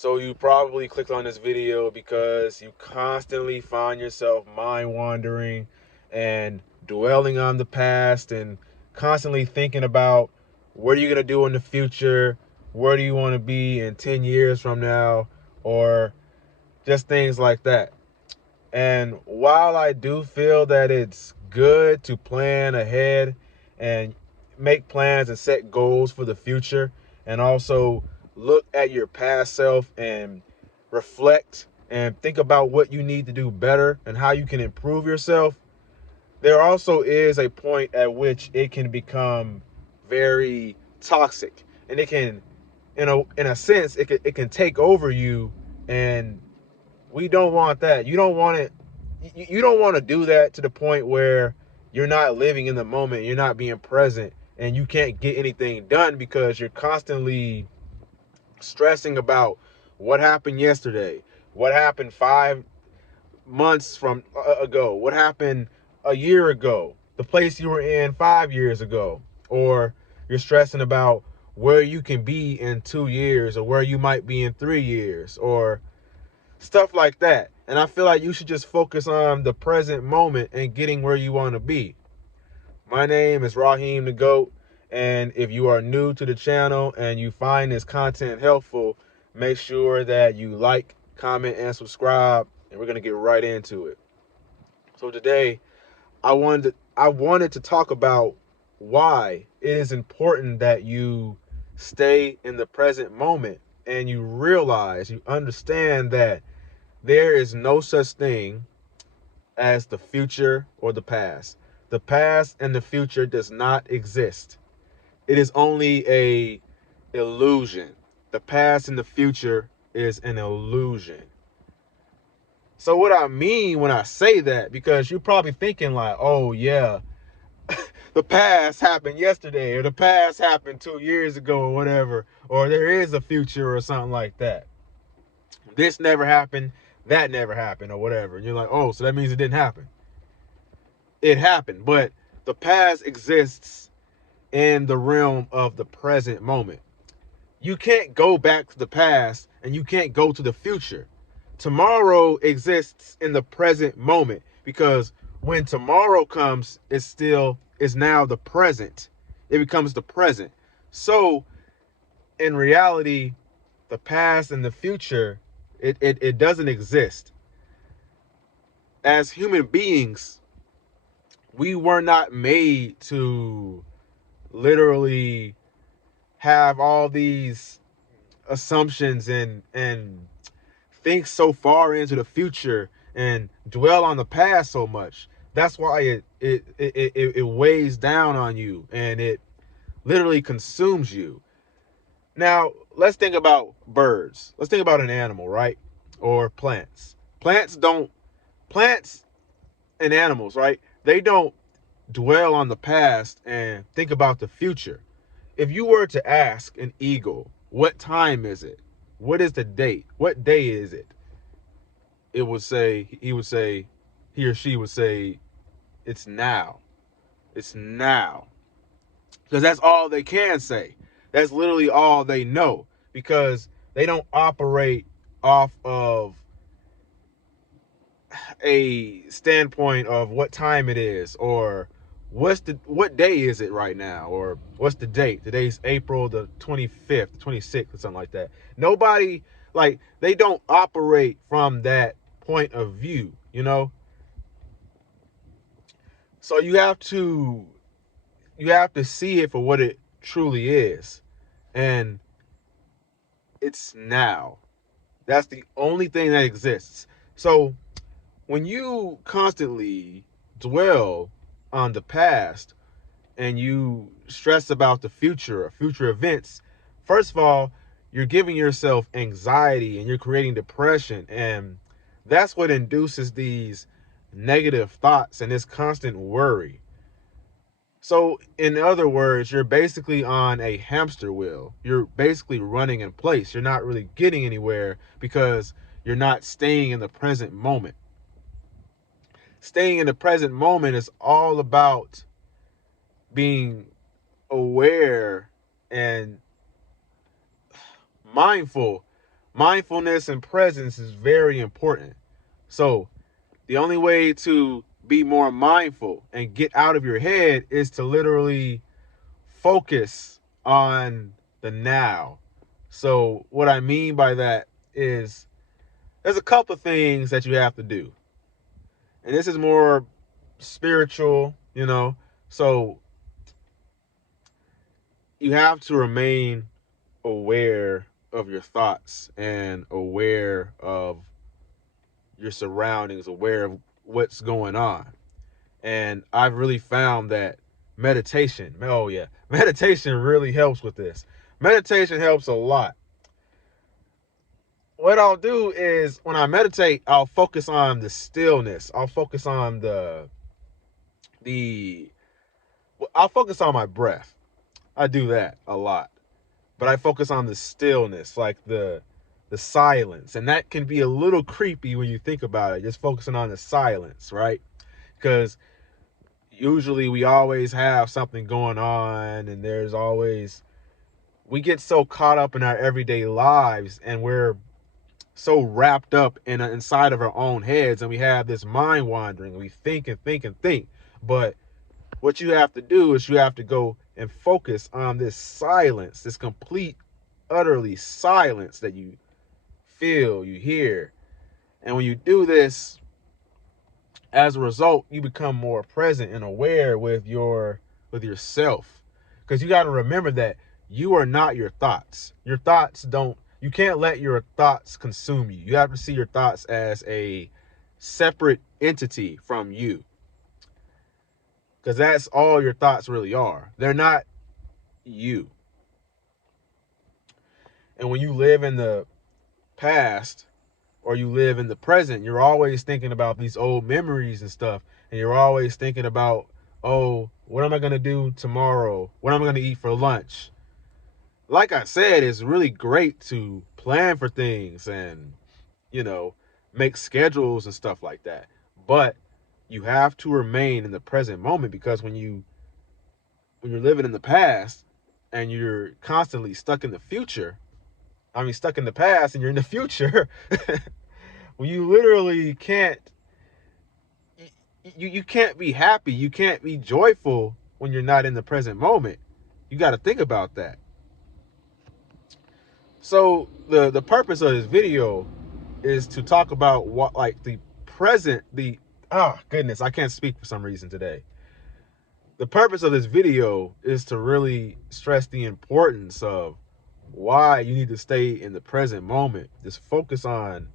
So you probably clicked on this video because you constantly find yourself mind wandering and dwelling on the past and constantly thinking about what are you going to do in the future? Where do you want to be in 10 years from now? Or just things like that. And while I do feel that it's good to plan ahead and make plans and set goals for the future, and also look at your past self and reflect and think about what you need to do better and how you can improve yourself, there also is a point at which it can become very toxic, and it can, in a sense, it can take over you. And we don't want that. You don't want it. You don't want to do that to the point where you're not living in the moment, you're not being present, and you can't get anything done because you're constantly stressing about what happened yesterday, what happened 5 months from ago, what happened a year ago, the place you were in 5 years ago, or you're stressing about where you can be in 2 years or where you might be in 3 years, or stuff like that. And I feel like you should just focus on the present moment and getting where you want to be. My name is Raheem the GOAT, and if you are new to the channel and you find this content helpful, make sure that you like, comment, and subscribe, and we're going to get right into it. So today, I wanted to talk about why it is important that you stay in the present moment and you understand that there is no such thing as the future or the past. The past and the future does not exist. It is only a illusion. The past and the future is an illusion. So what I mean when I say that, because you're probably thinking like, oh yeah, the past happened yesterday, or the past happened 2 years ago, or whatever, or there is a future or something like that. This never happened, that never happened, or whatever. And you're like, oh, so that means it didn't happen. It happened, but the past exists in the realm of the present moment. You can't go back to the past and you can't go to the future. Tomorrow exists in the present moment because when tomorrow comes, it's now the present. It becomes the present. So in reality, the past and the future, it doesn't exist. As human beings, we were not made to literally have all these assumptions and think so far into the future and dwell on the past so much. That's why it weighs down on you and it literally consumes you. Now, let's think about birds. Let's think about an animal, right? Or plants. Plants and animals, right? They don't dwell on the past and think about the future. If you were to ask an eagle, what time is it? What is the date? What day is it? He or she would say, it's now. It's now. Because that's all they can say. That's literally all they know. Because they don't operate off of a standpoint of what time it is, or what day is it right now, or what's the date. Today's April the 25th, 26th, or something like that. Nobody, like, they don't operate from that point of view. So you have to see it for what it truly is, and it's now. That's the only thing that exists. So when you constantly dwell on the past and you stress about the future or future events, first of all, you're giving yourself anxiety and you're creating depression. And that's what induces these negative thoughts and this constant worry. So, in other words, you're basically on a hamster wheel. You're basically running in place. You're not really getting anywhere because you're not staying in the present moment. Staying in the present moment is all about being aware and mindful mindfulness and presence is very important. So the only way to be more mindful and get out of your head is to literally focus on the now. So what I mean by that is there's a couple of things that you have to do. And this is more spiritual, you know. So you have to remain aware of your thoughts and aware of your surroundings, aware of what's going on. And I've really found that meditation, oh yeah, meditation really helps with this. Meditation helps a lot. What I'll do is when I meditate, I'll focus on the stillness. The I'll focus on my breath. I do that a lot. But I focus on the stillness, like the silence. And that can be a little creepy when you think about it, just focusing on the silence, right? Because usually we always have something going on, and we get so caught up in our everyday lives, and we're so wrapped up inside of our own heads, and we have this mind wandering. We think and think and think. But what you have to do is you have to go and focus on this silence, this complete, utterly silence that you feel, you hear. And when you do this, as a result, you become more present and aware with yourself. Because you got to remember that you are not your thoughts. Your thoughts don't, you can't let your thoughts consume you. You have to see your thoughts as a separate entity from you. Because that's all your thoughts really are. They're not you. And when you live in the past or you live in the present, you're always thinking about these old memories and stuff. And you're always thinking about, oh, what am I going to do tomorrow? What am I going to eat for lunch? Like I said, it's really great to plan for things and, make schedules and stuff like that. But you have to remain in the present moment, because when you're living in the past and you're constantly stuck in the stuck in the past and you're in the future, when you literally can't, you can't be happy, you can't be joyful when you're not in the present moment. You got to think about that. So the purpose of this video is to talk about what, like, the present, goodness, I can't speak for some reason today. The purpose of this video is to really stress the importance of why you need to stay in the present moment. Just focus on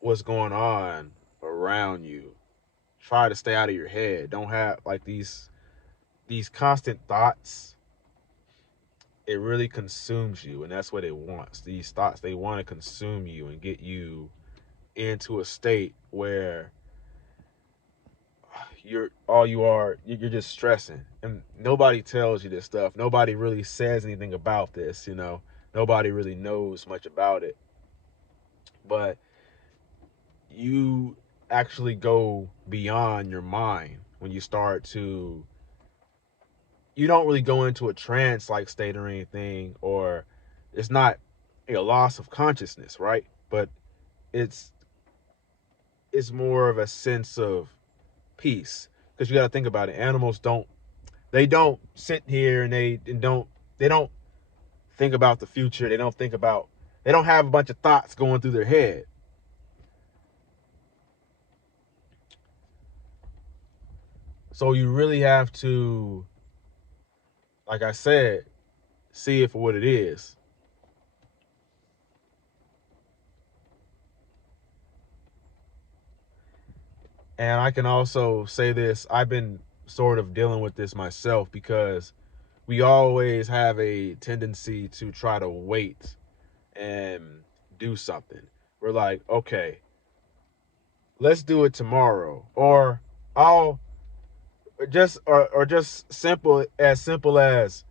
what's going on around you. Try to stay out of your head. Don't have like these constant thoughts. It really consumes you, and that's what it wants. These thoughts, they want to consume you and get you into a state where you're just stressing, and nobody tells you this stuff. Nobody really says anything about this. Nobody really knows much about it, but you actually go beyond your mind when you start to, you don't really go into a trance like state or anything, or it's not a loss of consciousness, right? But it's more of a sense of peace. Because you got to think about it. Animals don't sit here and they don't think about the future. They don't have a bunch of thoughts going through their head. So you really have to, like I said, see it for what it is. And I can also say this, I've been sort of dealing with this myself, because we always have a tendency to try to wait and do something. We're like, okay, let's do it tomorrow, or I'll just simple as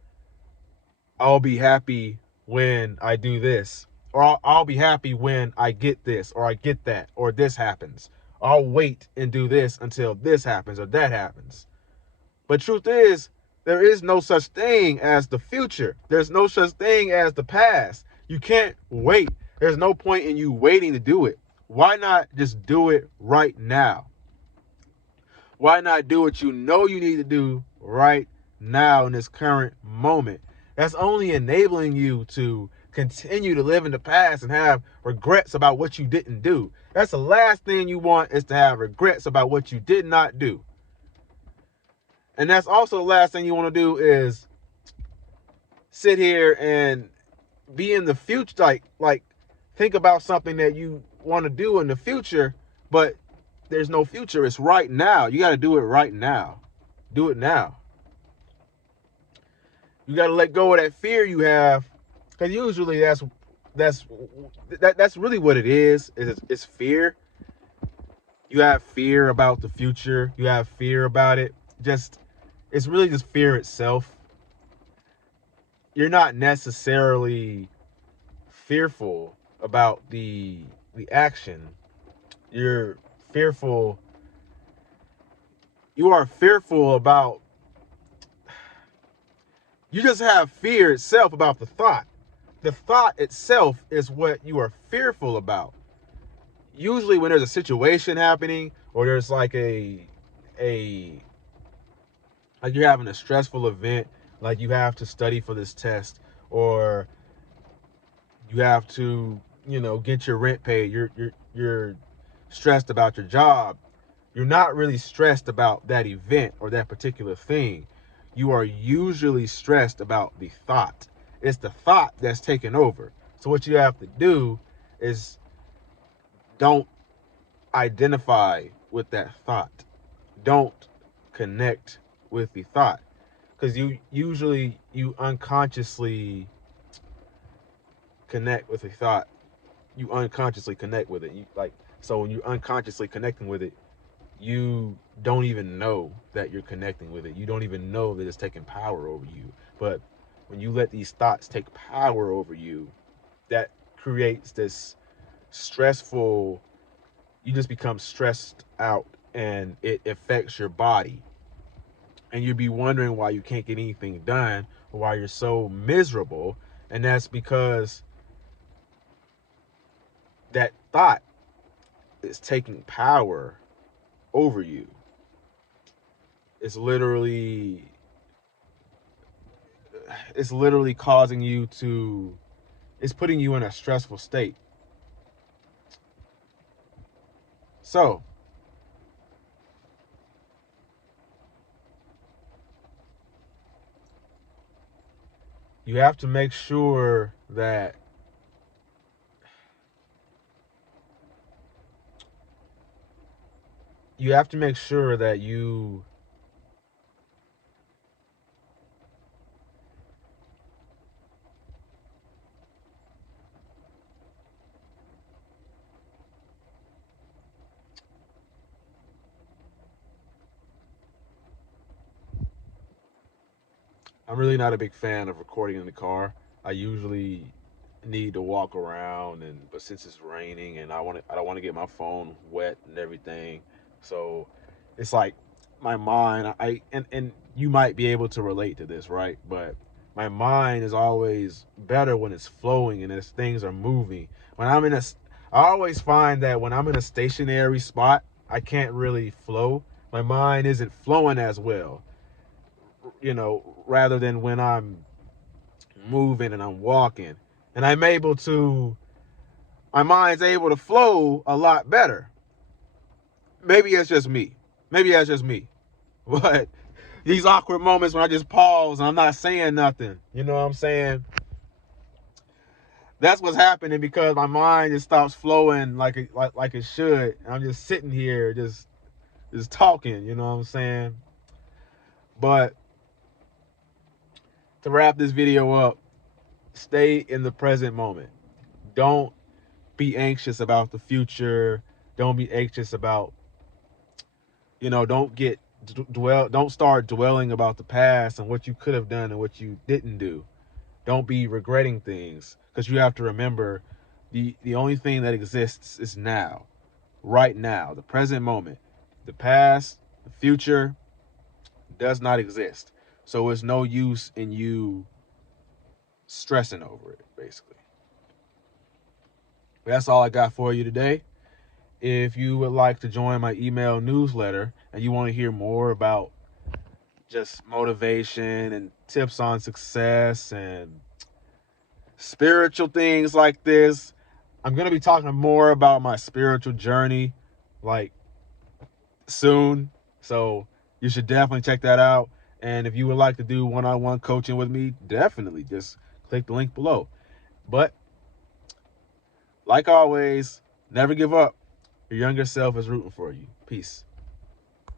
I'll be happy when I do this, or I'll be happy when I get this, or I get that, or this happens. I'll wait and do this until this happens or that happens. But truth is, there is no such thing as the future. There's no such thing as the past. You can't wait. There's no point in you waiting to do it. Why not just do it right now? Why not do what you know you need to do right now in this current moment? That's only enabling you to continue to live in the past and have regrets about what you didn't do. That's the last thing you want, is to have regrets about what you did not do. And that's also the last thing you want to do, is sit here and be in the future, like think about something that you want to do in the future, but there's no future. It's right now. You got to do it right now. Do it now. You got to let go of that fear you have, because usually that's really what it is. It's fear. You have fear about the future. You have fear about it. It's really just fear itself. You're not necessarily fearful about the action. You're fearful. You are fearful about. You just have fear itself about the thought. The thought itself is what you are fearful about. Usually when there's a situation happening, or there's like like you're having a stressful event, like you have to study for this test, or you have to, get your rent paid. You're stressed about your job. You're not really stressed about that event or that particular thing. You are usually stressed about the thought. It's the thought that's taken over. So what you have to do is don't identify with that thought. Don't connect with the thought. Because you unconsciously connect with a thought. You unconsciously connect with it. So when you're unconsciously connecting with it, you don't even know that you're connecting with it. You don't even know that it's taking power over you. But when you let these thoughts take power over you, that creates this stressful, you just become stressed out, and it affects your body. And you'd be wondering why you can't get anything done, or why you're so miserable. And that's because that thought is taking power over you. It's literally causing you to, it's putting you in a stressful state. So you have to make sure that you I'm really not a big fan of recording in the car. I usually need to walk around, but since it's raining and I don't want to get my phone wet and everything. So it's like my mind, and you might be able to relate to this, right? But my mind is always better when it's flowing and as things are moving. I always find that when I'm in a stationary spot, I can't really flow. My mind isn't flowing as well, rather than when I'm moving and I'm walking. And my mind's able to flow a lot better. Maybe it's just me. But these awkward moments when I just pause and I'm not saying nothing, you know what I'm saying? That's what's happening, because my mind just stops flowing like it should. And I'm just sitting here just talking, you know what I'm saying? But to wrap this video up, stay in the present moment. Don't be anxious about the future. Don't be anxious about, don't start dwelling about the past and what you could have done and what you didn't do. Don't be regretting things, because you have to remember the only thing that exists is now, right now, the present moment. The past, the future does not exist. So it's no use in you stressing over it, basically. That's all I got for you today. If you would like to join my email newsletter and you want to hear more about just motivation and tips on success and spiritual things like this, I'm going to be talking more about my spiritual journey like soon. So you should definitely check that out. And if you would like to do one-on-one coaching with me, definitely just click the link below. But like always, never give up. Your younger self is rooting for you. Peace.